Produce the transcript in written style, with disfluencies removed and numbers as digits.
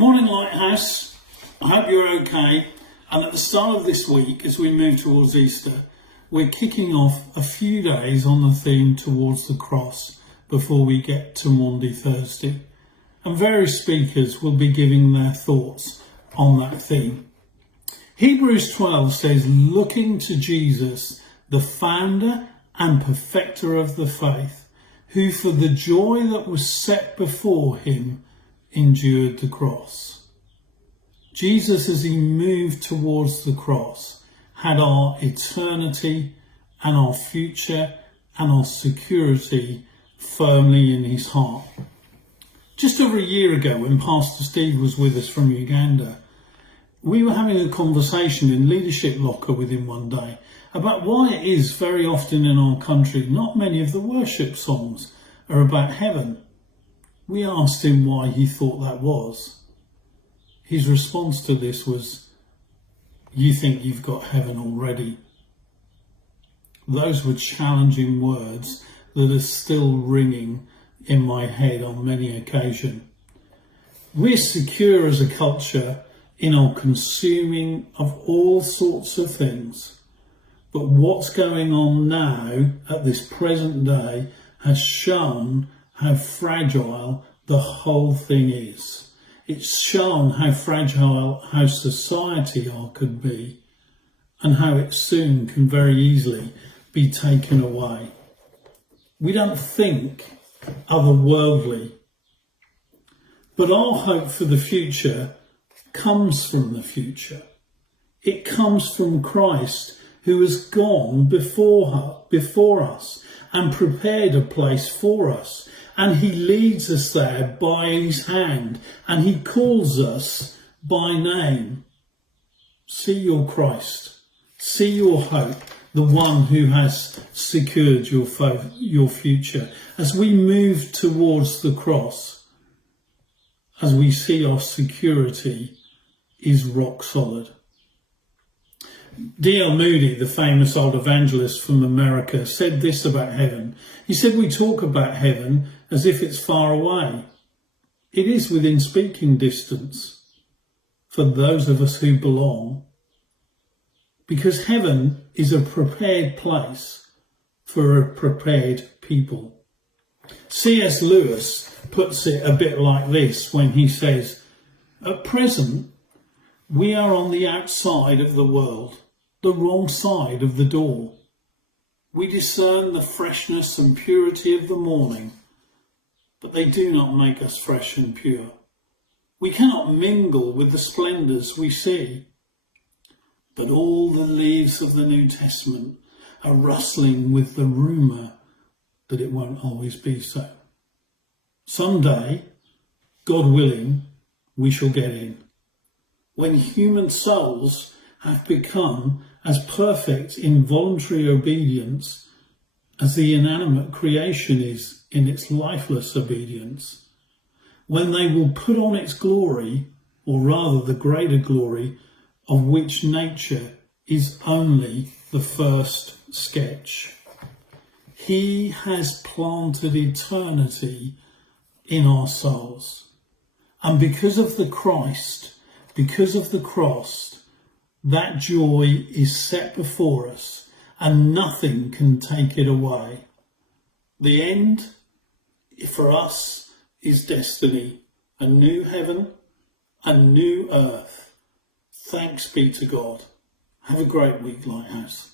Morning, Lighthouse. I hope you're okay. And at the start of this week, as we move towards Easter, we're kicking off a few days on the theme towards the cross before we get to Maundy Thursday. And various speakers will be giving their thoughts on that theme. Hebrews 12 says, looking to Jesus, the founder and perfecter of the faith, who for the joy that was set before him endured the cross. Jesus, as he moved towards the cross, had our eternity and our future and our security firmly in his heart. Just over a year ago, when Pastor Steve was with us from Uganda, we were having a conversation in Leadership Locker with him one day about why it is very often in our country not many of the worship songs are about heaven. We asked him why he thought that was. His response to this was, you think you've got heaven already. Those were challenging words that are still ringing in my head on many occasions. We're secure as a culture in our consuming of all sorts of things. But what's going on now at this present day has shown how fragile the whole thing is. It's shown how fragile how society could be and how it soon can very easily be taken away. We don't think otherworldly, but our hope for the future comes from the future. It comes from Christ, who has gone before us and prepared a place for us. And he leads us there by his hand, and he calls us by name. See your Christ, see your hope, the one who has secured your future. As we move towards the cross, as we see our security is rock solid. D.L. Moody, the famous old evangelist from America, said this about heaven. He said, we talk about heaven as if it's far away. It is within speaking distance for those of us who belong, because heaven is a prepared place for a prepared people. C.S. Lewis puts it a bit like this when he says, at present, we are on the outside of the world, the wrong side of the door. We discern the freshness and purity of the morning, but they do not make us fresh and pure. We cannot mingle with the splendours we see, but all the leaves of the New Testament are rustling with the rumour that it won't always be so. Someday, God willing, we shall get in. When human souls have become as perfect in voluntary obedience as the inanimate creation is in its lifeless obedience, when they will put on its glory, or rather the greater glory, of which nature is only the first sketch. He has planted eternity in our souls. And because of the Christ, because of the cross, that joy is set before us and nothing can take it away. The end, for us, is destiny, a new heaven, a new earth. Thanks be to God. Have a great week, Lighthouse.